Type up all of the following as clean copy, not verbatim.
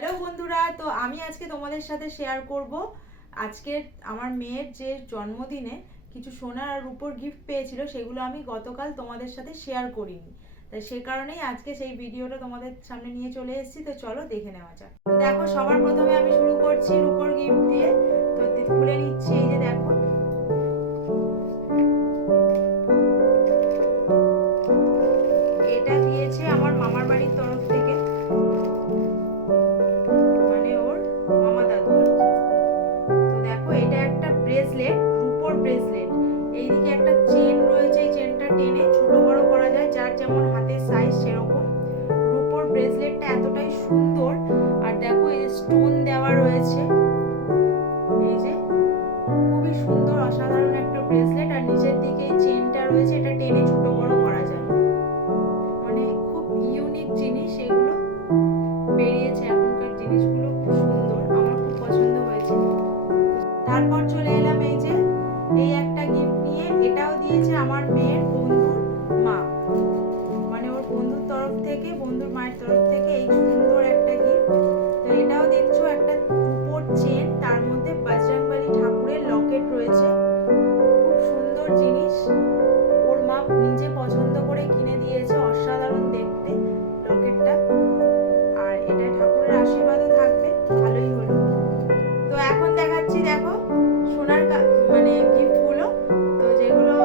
Hello বন্ধুরা, তো আমি আজকে তোমাদের সাথে শেয়ার করব আজকে আমার মেয়ের যে জন্মদিনে কিছু সোনা আর রূপোর গিফট পেয়েছিল, সেগুলো আমি গতকাল তোমাদের সাথে শেয়ার করিনি। তাই সে কারণেই আজকে সেই ভিডিওটা তোমাদের সামনে নিয়ে চলে এসেছি। তো চলো দেখে নেওয়া যাক। দেখো, সবার প্রথমে আমি শুরু করছি রূপোর গিফট দিয়ে। তো খুলে নিচ্ছি। এই যে দেখো, এটা দিয়েছে আমার মামার বাড়ির তরফ থেকে, মানে ওর মামা দাদু আর কি। তো দেখো, এটা একটা ব্রেসলেট, রূপোর ব্রেসলেট। এইদিকে একটা চেন রয়েছে, এই চেনটা টেনে ছোট বড় করা যায়, যার যেমন হাতের সাইজ সেরকম। রূপোর ব্রেসলেটটা এতটাই সুন্দর। আর দেখো, এই স্টোন দেওয়া রয়েছে, এই যে খুবই সুন্দর অসাধারণ একটা ব্রেসলেট। আর নিচের দিকে এই চেনটা রয়েছে, এটা টেনে ছোট বড় করা যায়। মানে খুব ইউনিক জিনিস এগুলো বেরিয়েছে, এখনকার জিনিসগুলো খুব সুন্দর, আমার খুব পছন্দ হয়েছে। তারপর চলে এলাম এই যে এই একটা গিফট নিয়ে। এটাও দিয়েছে আমার মেয়ের বন্ধুর মা, মানে ওর বন্ধুর তরফ থেকে, বন্ধুর মায়ের তরফ থেকে এই সুন্দর একটা গিফট। তো এটাও দেখছো একটা রূপোর চেন, তার মধ্যে বজরংবলী ঠাকুরের লকেট রয়েছে। খুব সুন্দর জিনিস, ওর মা নিজে পছন্দ করে কিনে দিয়েছে, অসাধারণ দেখতে লকেটটা। আর এটা ঠাকুরের আশীর্বাদও থাকবে, ভালোই হলো। তো এখন দেখাচ্ছি, দেখো সোনার মানে গিফটগুলো। তো যেগুলো,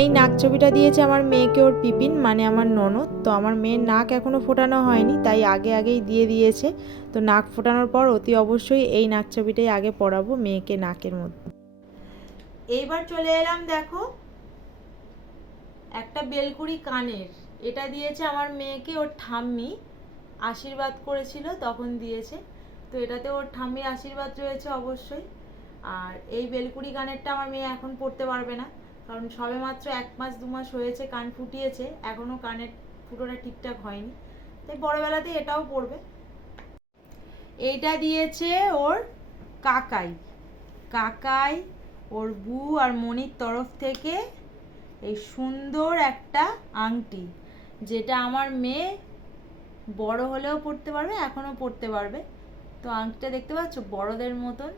এই নাক ছবিটা দিয়েছে আমার মেয়েকে ওর পিপিন, মানে আমার ননদ। তো আমার মেয়ের নাক এখনো ফোটানো হয়নি, তাই আগেই দিয়ে দিয়েছে। তো নাক ফোটানোর পর অতি অবশ্যই এই নাক ছবিটাই আগে পরাবো মেয়েকে নাকের মধ্যে। এইবার চলে এলাম, দেখো একটা বেলকুড়ি কানের। এটা দিয়েছে আমার মেয়েকে ওর ঠাম্মি, আশীর্বাদ করেছিল তখন দিয়েছে। তো এটাতে ওর ঠাম্মির আশীর্বাদ রয়েছে অবশ্যই। আর এই বেলকুড়ি কানেরটা আমার মেয়ে এখন পরতে পারবে না, কারণ সবে মাত্র 1 মাস 2 মাস হয়েছে, কান ফুটিয়েছে, এখনো কানের ফুটোটা ঠিকঠাক হয়নি। তাই বড়বেলাতে এটাও পরবে। এইটা দিয়েছে ওর কাকাই, কাকাই ওর বু আর মনির তরফ থেকে এই সুন্দর একটা আংটি, যেটা আমার মেয়ে বড় হলেও পরতে পারবে, এখনো পরতে পারবে। তো আংটিটা দেখতে পাচ্ছ, বড়দের মতন,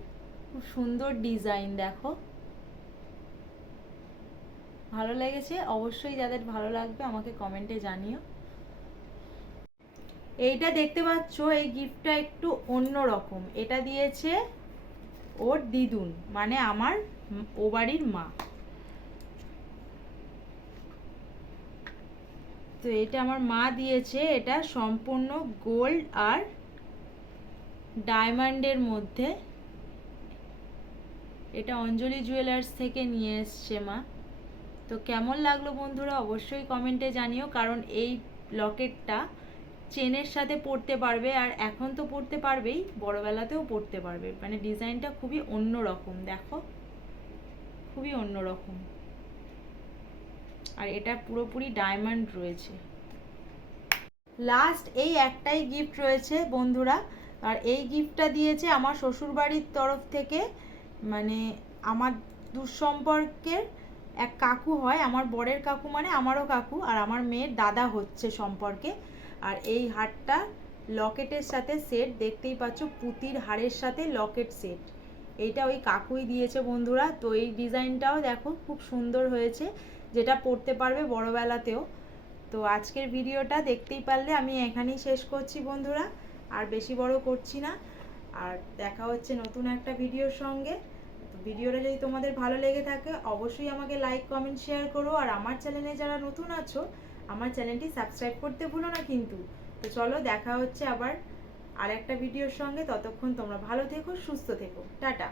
খুব সুন্দর ডিজাইন। দেখো, ভালো লেগেছে অবশ্যই, যাদের ভালো লাগবে আমাকে কমেন্টে জানিও। এইটা দেখতে পাচ্ছ, এই গিফটটা একটু অন্য রকম। এটা দিয়েছে ওর দিদুন, মানে আমার ও বাড়ির মা। তো এটা আমার মা দিয়েছে, এটা সম্পূর্ণ গোল্ড আর ডায়মন্ডের মধ্যে। এটা অঞ্জলি জুয়েলার্স থেকে নিয়ে এসছে মা। তো কেমন লাগলো বন্ধুরা অবশ্যই কমেন্টে জানিও, কারণ এই লকেটটা চেনের সাথে পরতে পারবে, আর এখন তো পরতে পারবেই, বড়বেলাতেও পরতে পারবে। মানে ডিজাইনটা খুবই অন্য রকম, দেখো খুবই অন্য রকম। আর এটা পুরোপুরি ডায়মন্ড রয়েছে। লাস্ট এই একটাই গিফট রয়েছে বন্ধুরা, আর এই গিফটটা দিয়েছে আমার শ্বশুরবাড়ির তরফ থেকে, মানে আমার দুঃসম্পর্কের এক কাকু হয়, আমার বরের কাকু, মানে আমারও কাকু, আর আমার মেয়ের দাদা হচ্ছে সম্পর্কে। আর এই হারটা লকেটের সাথে সেট, দেখতেই পাচ্ছ পুঁতির হারের সাথে লকেট সেট, এইটা ওই কাকুই দিয়েছে বন্ধুরা। তো এই ডিজাইনটাও দেখো খুব সুন্দর হয়েছে, যেটা পরতে পারবে বড়বেলাতেও। তো আজকের ভিডিওটা দেখতেই পারলে আমি এখানেই শেষ করছি বন্ধুরা, আর বেশি বড় করছি না। আর দেখা হচ্ছে নতুন একটা ভিডিওর সঙ্গে। তো ভিডিওটা যদি তোমাদের ভালো লেগে থাকে অবশ্যই আমাকে লাইক কমেন্ট শেয়ার করো। আর আমার চ্যানেলে যারা নতুন আছো, আমার চ্যানেলটি সাবস্ক্রাইব করতে ভুলো না কিন্তু। তো চলো, দেখা হচ্ছে আবার আর একটা ভিডিওর সঙ্গে। ততক্ষণ তোমরা ভালো থেকো, সুস্থ থেকো, টাটা।